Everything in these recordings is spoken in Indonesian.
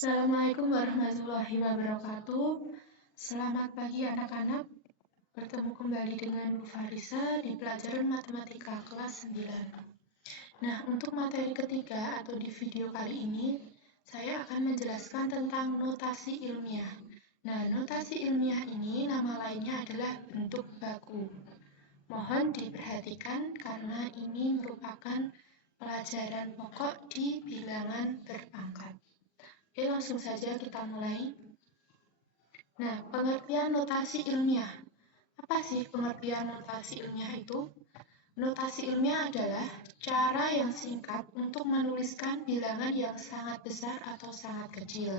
Assalamualaikum warahmatullahi wabarakatuh. Selamat pagi anak-anak. Bertemu kembali dengan Bu Farisa di pelajaran matematika kelas 9. Nah, untuk materi ketiga atau di video kali ini, saya akan menjelaskan tentang notasi ilmiah. Nah, notasi ilmiah ini nama lainnya adalah bentuk baku. Mohon diperhatikan karena ini merupakan pelajaran pokok di bilangan berpangkat. Oke, langsung saja kita mulai. Nah, pengertian notasi ilmiah. Apa sih pengertian notasi ilmiah itu? Notasi ilmiah adalah cara yang singkat untuk menuliskan bilangan yang sangat besar atau sangat kecil.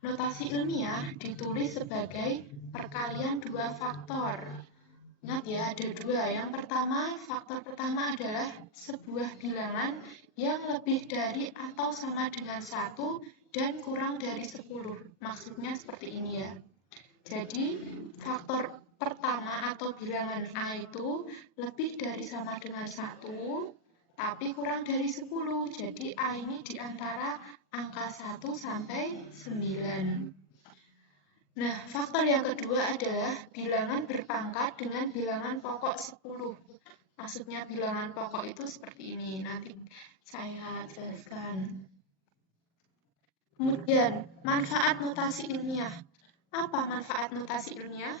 Notasi ilmiah ditulis sebagai perkalian dua faktor. Ingat ya, ada dua. Yang pertama, faktor pertama adalah sebuah bilangan yang lebih dari atau sama dengan 1 dan kurang dari 10. Maksudnya seperti ini ya. Jadi, faktor pertama atau bilangan A itu lebih dari sama dengan 1, tapi kurang dari 10. Jadi, A ini di antara angka 1 sampai 9. Nah, faktor yang kedua adalah bilangan berpangkat dengan bilangan pokok 10. Maksudnya bilangan pokok itu seperti ini. Nanti saya jelaskan. Kemudian, manfaat notasi ilmiah. Apa manfaat notasi ilmiah?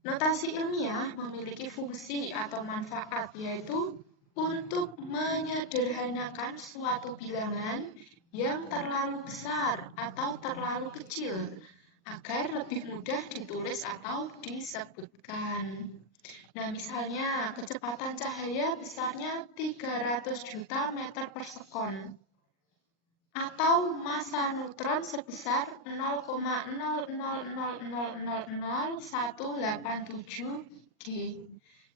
Notasi ilmiah memiliki fungsi atau manfaat, yaitu untuk menyederhanakan suatu bilangan yang terlalu besar atau terlalu kecil, agar lebih mudah ditulis atau disebutkan. Nah, misalnya kecepatan cahaya besarnya 300 juta meter per sekon atau massa neutron sebesar 0,00000187 G.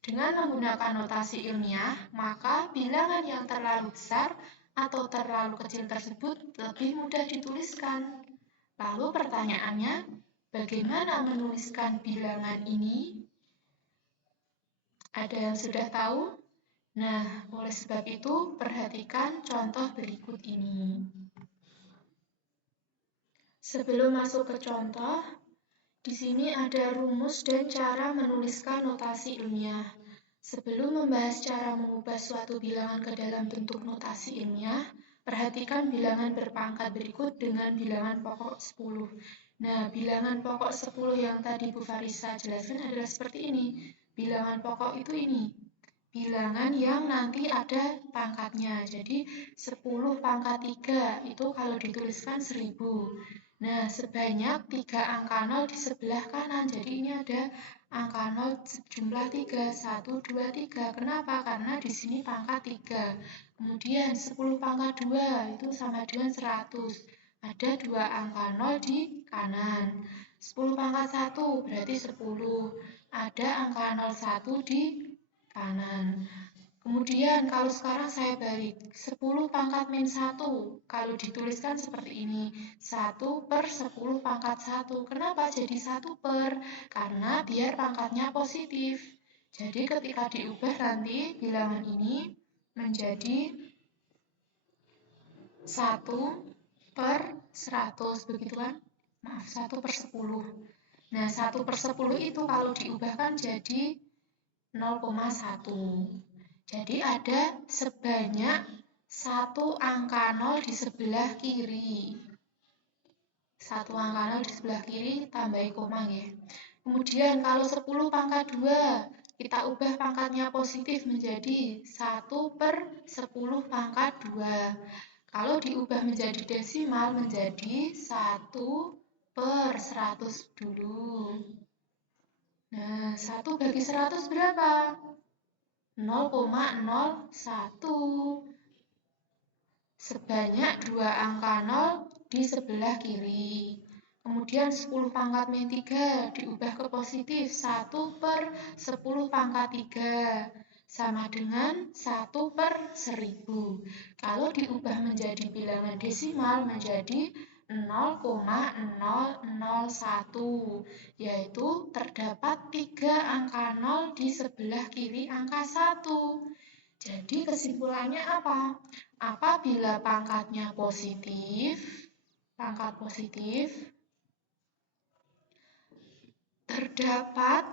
Dengan menggunakan notasi ilmiah, maka bilangan yang terlalu besar atau terlalu kecil tersebut lebih mudah dituliskan. Lalu pertanyaannya, bagaimana menuliskan bilangan ini? Ada yang sudah tahu? Nah, oleh sebab itu, perhatikan contoh berikut ini. Sebelum masuk ke contoh, di sini ada rumus dan cara menuliskan notasi ilmiah. Sebelum membahas cara mengubah suatu bilangan ke dalam bentuk notasi ilmiah, perhatikan bilangan berpangkat berikut dengan bilangan pokok 10. Nah, bilangan pokok 10 yang tadi Bu Farisa jelaskan adalah seperti ini. Bilangan pokok itu ini. Bilangan yang nanti ada pangkatnya. Jadi 10 pangkat 3 itu kalau dituliskan 1000. Nah, sebanyak 3 angka 0 di sebelah kanan. Jadi ini ada angka 0 jumlah 3, 1, 2, 3. Kenapa? Karena di sini pangkat 3. Kemudian 10 pangkat 2 itu sama dengan 100. Ada 2 angka 0 di kanan. 10 pangkat 1 berarti 10. Ada angka 01 di kanan. Kemudian kalau sekarang saya balik 10 pangkat min 1. Kalau dituliskan seperti ini 1 per 10 pangkat 1. Kenapa jadi 1 per? Karena biar pangkatnya positif. Jadi ketika diubah nanti bilangan ini menjadi 1 per 100. Begitu kan? Maaf, 1 per 10. Nah, 1 per 10 itu kalau diubahkan jadi 0,1. Jadi ada sebanyak 1 angka 0 di sebelah kiri. 1 angka 0 di sebelah kiri tambahi koma ya. Kemudian kalau 10 pangkat 2, kita ubah pangkatnya positif menjadi 1 per 10 pangkat 2. Kalau diubah menjadi desimal menjadi 1 per 100 dulu. Nah, 1 bagi 100 berapa? 0,01. Sebanyak 2 angka 0 di sebelah kiri. Kemudian 10 pangkat min 3 diubah ke positif 1 per 10 pangkat 3 sama dengan 1 per 1000. Kalau diubah menjadi bilangan desimal menjadi 0,001, yaitu terdapat 3 angka 0 di sebelah kiri angka 1. Jadi kesimpulannya apa? Apabila pangkatnya positif, pangkat positif, terdapat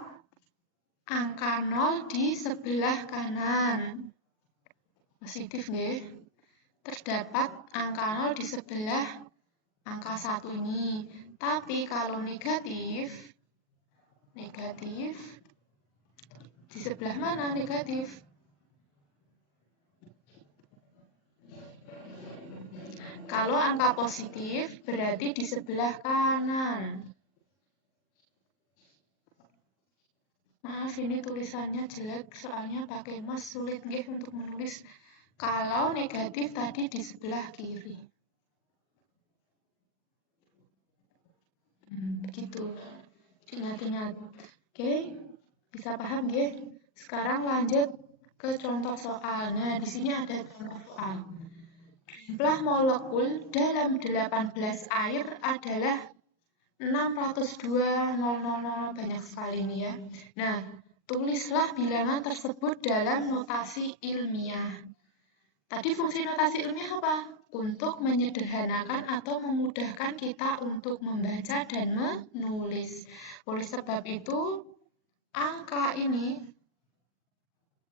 angka 0 di sebelah kanan. Positif nggih. Terdapat angka 0 di sebelah angka 1 ini. Tapi kalau negatif di sebelah mana negatif? Kalau angka positif berarti di sebelah kanan. Maaf ini tulisannya jelek soalnya pakai mas, sulit nggih untuk menulis. Kalau negatif tadi di sebelah kiri. Begitu. Ingat-ingat. Oke, bisa paham nggih? Sekarang lanjut ke contoh soal. Nah, di sini ada contoh soal. Jumlah molekul dalam 18 air adalah 602.000, banyak sekali ini ya. Nah, tulislah bilangan tersebut dalam notasi ilmiah. Tadi fungsi notasi ilmiah apa? Untuk menyederhanakan atau memudahkan kita untuk membaca dan menulis. Oleh sebab itu, angka ini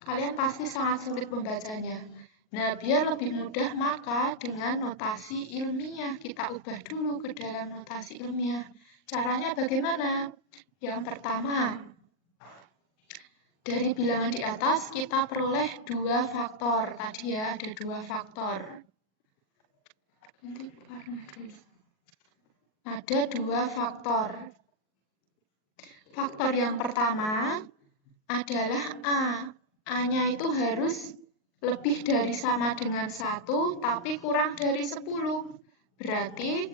kalian pasti sangat sulit membacanya. Nah, biar lebih mudah, maka dengan notasi ilmiah kita ubah dulu ke dalam notasi ilmiah. Caranya bagaimana? Yang pertama, dari bilangan di atas kita peroleh 2 faktor. Tadi ya ada 2 faktor. Ada 2 faktor. Faktor yang pertama adalah A. A-nya itu harus lebih dari sama dengan 1, tapi kurang dari 10. Berarti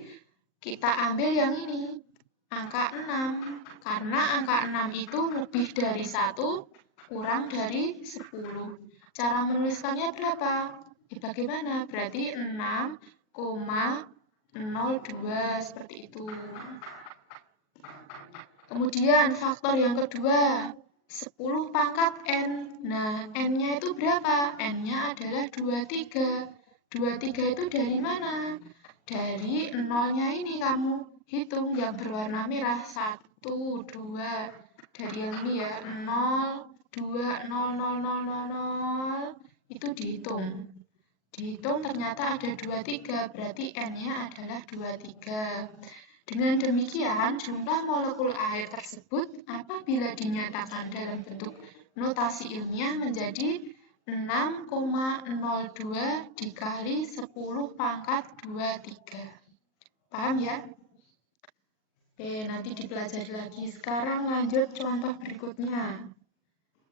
kita ambil yang ini, angka 6. Karena angka 6 itu lebih dari 1, kurang dari 10. Cara menuliskannya berapa? Bagaimana? Berarti 6,02 seperti itu. Kemudian faktor yang kedua, 10 pangkat N. Nah, N-nya itu berapa? N-nya adalah 23. 23 itu dari mana? Dari 0-nya ini kamu hitung yang berwarna merah. 1, 2. Dari yang ini ya, 0, 2, 0, 0, 0, 0, 0. Itu dihitung. Dihitung ternyata ada 23, berarti N-nya adalah 23. Dengan demikian, jumlah molekul air tersebut apabila dinyatakan dalam bentuk notasi ilmiah menjadi 6,02 dikali 10 pangkat 23. Paham ya? Oke, nanti dipelajari lagi. Sekarang lanjut contoh berikutnya.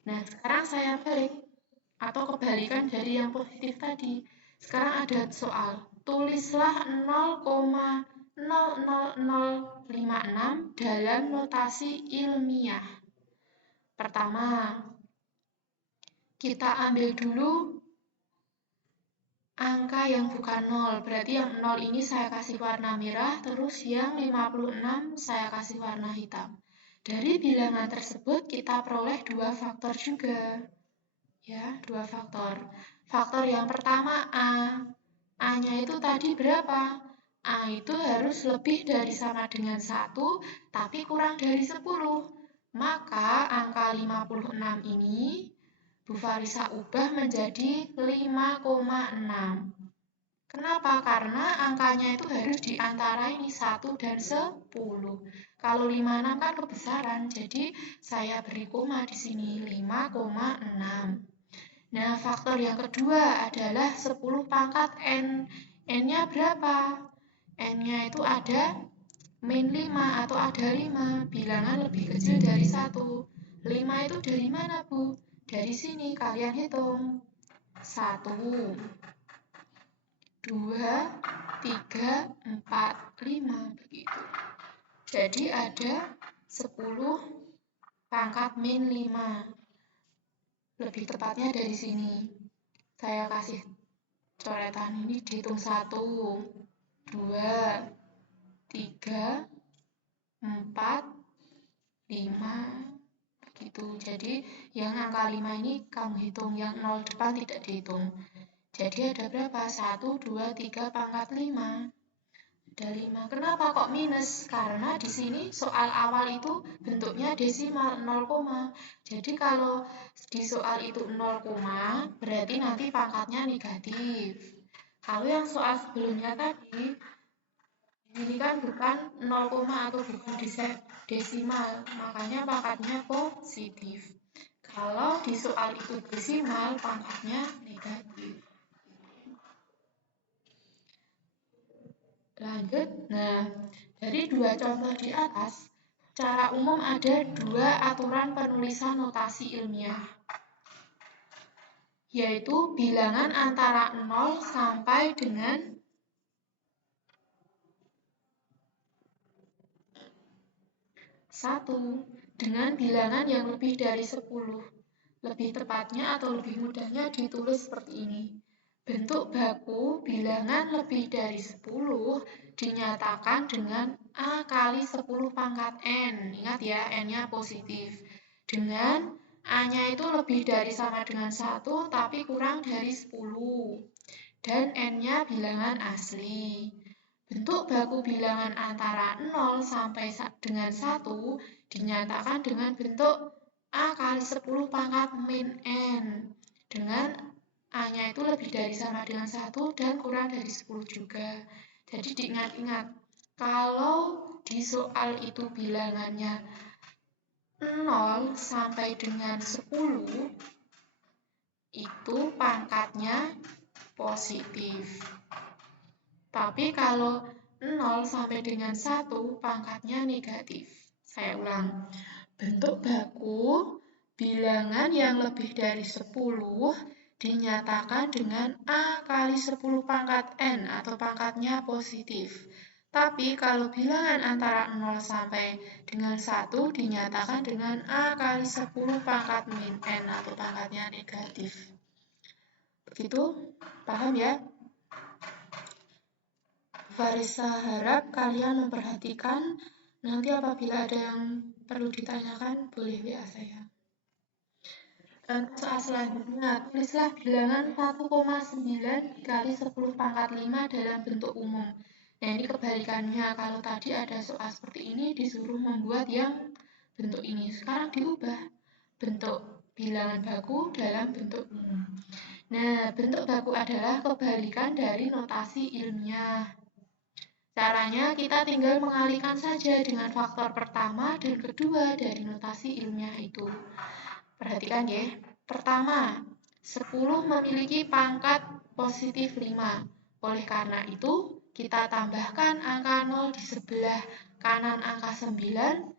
Nah, sekarang saya balik atau kebalikan dari yang positif tadi. Sekarang ada soal. Tulislah 0,00056 dalam notasi ilmiah. Pertama, kita ambil dulu angka yang bukan 0. Berarti yang 0 ini saya kasih warna merah, terus yang 56 saya kasih warna hitam. Dari bilangan tersebut kita peroleh 2 faktor juga. Ya, 2 faktor. Faktor yang pertama A. A-nya itu tadi berapa? A itu harus lebih dari sama dengan 1, tapi kurang dari 10. Maka angka 56 ini Bu Farisa ubah menjadi 5,6. Kenapa? Karena angkanya itu harus di antara ini 1 dan 10. Kalau 56 kan kebesaran, jadi saya beri koma di sini 5,6. Nah, faktor yang kedua adalah 10 pangkat N. N-nya berapa? N-nya itu ada min 5 atau ada 5. Bilangan lebih kecil dari 1. 5 itu dari mana, Bu? Dari sini, kalian hitung. 1, 2, 3, 4, 5. Begitu. Jadi ada 10 pangkat min 5. Lebih tepatnya dari sini. Saya kasih coretan ini dihitung 1, 2, 3, 4, 5. Begitu. Jadi yang angka 5 ini kamu hitung, yang 0 depan tidak dihitung. Jadi ada berapa? 1, 2, 3 pangkat 5. Ada 5. Kenapa kok minus? Karena di sini soal awal itu bentuknya desimal 0, jadi kalau di soal itu 0, berarti nanti pangkatnya negatif. Kalau yang soal sebelumnya tadi, ini kan bukan 0, atau bukan desimal, makanya pangkatnya positif. Kalau di soal itu desimal, pangkatnya negatif. Lanjut. Nah, dari dua contoh di atas, secara umum ada dua aturan penulisan notasi ilmiah, yaitu bilangan antara 0 sampai dengan 1 dengan bilangan yang lebih dari 10. Lebih tepatnya atau lebih mudahnya ditulis seperti ini. Bentuk baku bilangan lebih dari 10 dinyatakan dengan A kali 10 pangkat N. Ingat ya, N-nya positif. Dengan A-nya itu lebih dari sama dengan 1 tapi kurang dari 10. Dan N-nya bilangan asli. Bentuk baku bilangan antara 0 sampai dengan 1 dinyatakan dengan bentuk A kali 10 pangkat min N. Dengan A-nya itu lebih dari sama dengan 1 dan kurang dari 10 juga. Jadi diingat-ingat, kalau di soal itu bilangannya 0 sampai dengan 10, itu pangkatnya positif. Tapi kalau 0 sampai dengan 1, pangkatnya negatif. Saya ulang. Bentuk baku bilangan yang lebih dari 10 dinyatakan dengan A kali 10 pangkat N atau pangkatnya positif. Tapi kalau bilangan antara 0 sampai dengan 1 dinyatakan dengan A kali 10 pangkat min N atau pangkatnya negatif. Begitu? Paham ya? Farisa harap kalian memperhatikan. Nanti apabila ada yang perlu ditanyakan, boleh WA saya. Soal selanjutnya, tulislah bilangan 1,9 kali 10 pangkat 5 dalam bentuk umum. Nah, ini kebalikannya. Kalau tadi ada soal seperti ini, disuruh membuat yang bentuk ini. Sekarang diubah bentuk bilangan baku dalam bentuk umum. Nah, bentuk baku adalah kebalikan dari notasi ilmiah. Caranya kita tinggal mengalihkan saja dengan faktor pertama dan kedua dari notasi ilmiah itu. Perhatikan ya. Pertama, 10 memiliki pangkat positif 5. Oleh karena itu, kita tambahkan angka 0 di sebelah kanan angka 9,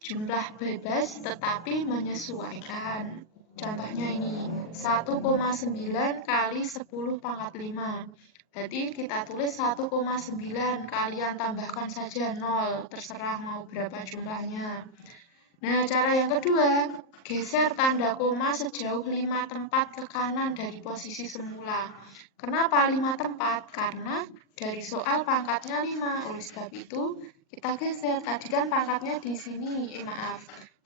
jumlah bebas tetapi menyesuaikan. Contohnya ini, 1,9 kali 10 pangkat 5. Berarti kita tulis 1,9, kalian tambahkan saja 0, terserah mau berapa jumlahnya. Nah, cara yang kedua, geser tanda koma sejauh 5 tempat ke kanan dari posisi semula. Kenapa 5 tempat? Karena dari soal pangkatnya 5, oleh sebab itu kita geser. Tadi kan pangkatnya di sini,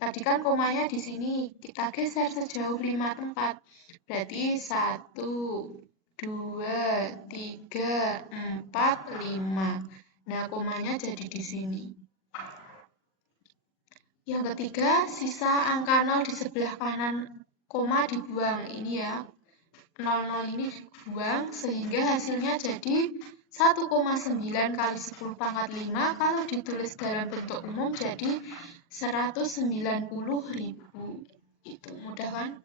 Tadi kan komanya di sini, kita geser sejauh 5 tempat. Berarti 1, 2, 3, 4, 5. Nah, komanya jadi di sini. Yang ketiga, sisa angka 0 di sebelah kanan koma dibuang. Ini ya, 00 ini dibuang sehingga hasilnya jadi 1,9 kali 10 pangkat 5. Kalau ditulis dalam bentuk umum jadi 190.000. Itu mudah kan?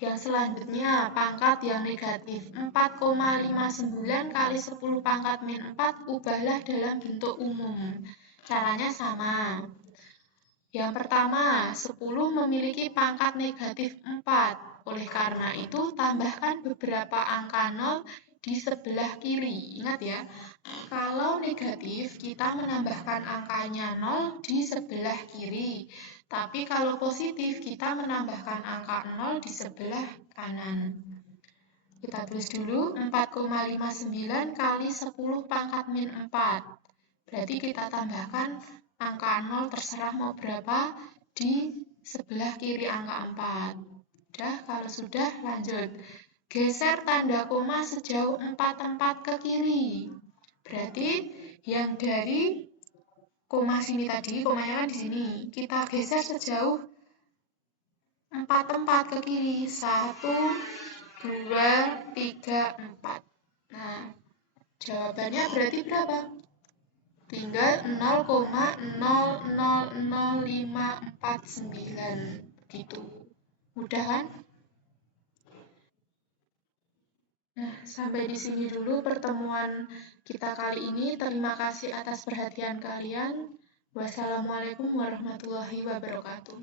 Yang selanjutnya, pangkat yang negatif. 4,59 kali 10 pangkat min 4, ubahlah dalam bentuk umum. Caranya sama. Yang pertama, 10 memiliki pangkat negatif 4. Oleh karena itu, tambahkan beberapa angka 0 di sebelah kiri. Ingat ya, kalau negatif, kita menambahkan angkanya 0 di sebelah kiri. Tapi kalau positif, kita menambahkan angka 0 di sebelah kanan. Kita tulis dulu 4,59 kali 10 pangkat min 4. Berarti kita tambahkan angka 0 terserah mau berapa di sebelah kiri angka 4. Udah, kalau sudah lanjut. Geser tanda koma sejauh 4 tempat ke kiri. Berarti yang dari koma sini tadi, komanya kan di sini. Kita geser sejauh 4 tempat ke kiri. 1, 2, 3, 4. Nah, jawabannya berarti berapa? Tinggal 0,000549 gitu. Mudah kan? Nah, sampai di sini dulu pertemuan kita kali ini. Terima kasih atas perhatian kalian. Wassalamualaikum warahmatullahi wabarakatuh.